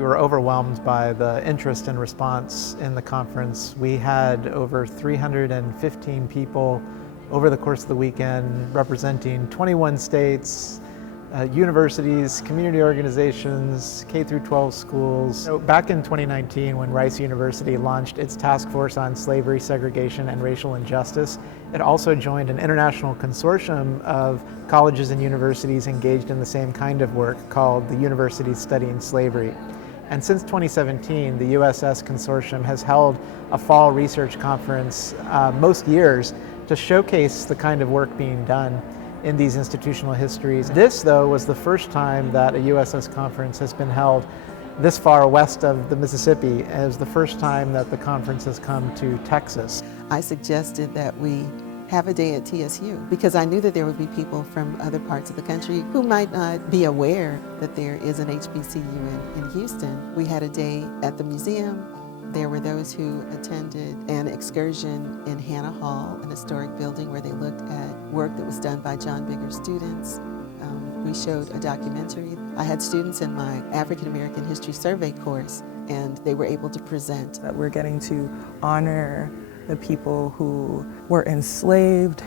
We were overwhelmed by the interest and response in the conference. We had over 315 people over the course of the weekend representing 21 states, universities, community organizations, K through 12 schools. So back in 2019, when Rice University launched its task force on slavery, segregation, and racial injustice, it also joined an international consortium of colleges and universities engaged in the same kind of work called the Universities Studying Slavery. And since 2017, the USS Consortium has held a fall research conference most years to showcase the kind of work being done in these institutional histories. This, though, was the first time that a USS conference has been held this far west of the Mississippi. It was the first time that the conference has come to Texas. I suggested that we have a day at TSU because I knew that there would be people from other parts of the country who might not be aware that there is an HBCU in Houston. We had a day at the museum. There were those who attended an excursion in Hannah Hall, an historic building where they looked at work that was done by John Bigger students. We showed a documentary. I had students in my African American History Survey course, and they were able to present. That we're getting to honor the people who were enslaved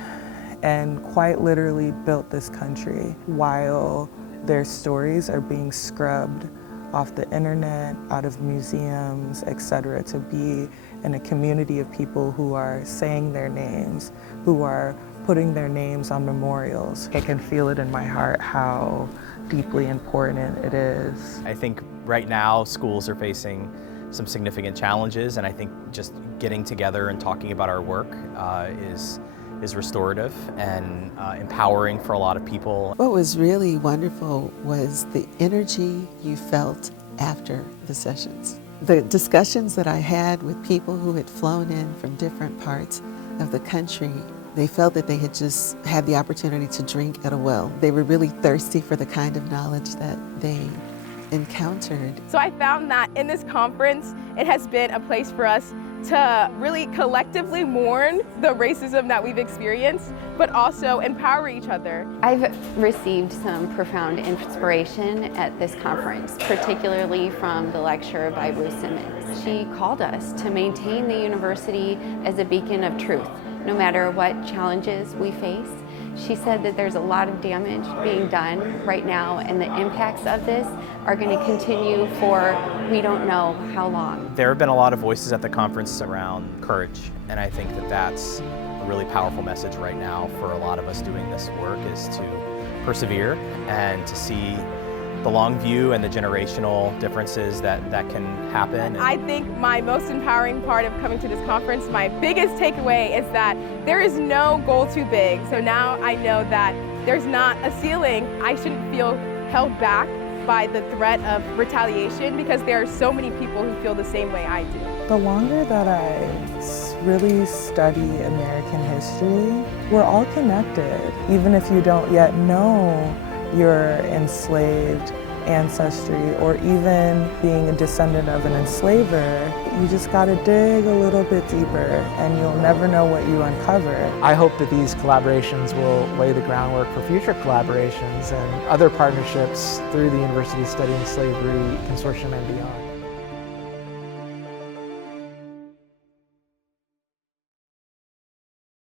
and quite literally built this country while their stories are being scrubbed off the internet, out of museums, etc., to be in a community of people who are saying their names, who are putting their names on memorials. I can feel it in my heart how deeply important it is. I think right now schools are facing some significant challenges, and I think just getting together and talking about our work is restorative and empowering for a lot of people. What was really wonderful was the energy you felt after the sessions. The discussions that I had with people who had flown in from different parts of the country, they felt that they had just had the opportunity to drink at a well. They were really thirsty for the kind of knowledge that they encountered. So I found that in this conference, it has been a place for us to really collectively mourn the racism that we've experienced, but also empower each other. I've received some profound inspiration at this conference, particularly from the lecture by Ruth Simmons. She called us to maintain the university as a beacon of truth, no matter what challenges we face. She said that there's a lot of damage being done right now, and the impacts of this are going to continue for we don't know how long. There have been a lot of voices at the conference around courage, and I think that that's a really powerful message right now for a lot of us doing this work, is to persevere and to see the long view and the generational differences that can happen. I think my most empowering part of coming to this conference, my biggest takeaway is that there is no goal too big. So now I know that there's not a ceiling. I shouldn't feel held back by the threat of retaliation because there are so many people who feel the same way I do. The longer that I really study American history, we're all connected. Even if you don't yet know your enslaved ancestry or even being a descendant of an enslaver, you just gotta dig a little bit deeper and you'll never know what you uncover. I hope that these collaborations will lay the groundwork for future collaborations and other partnerships through the University Studying Slavery Consortium and beyond.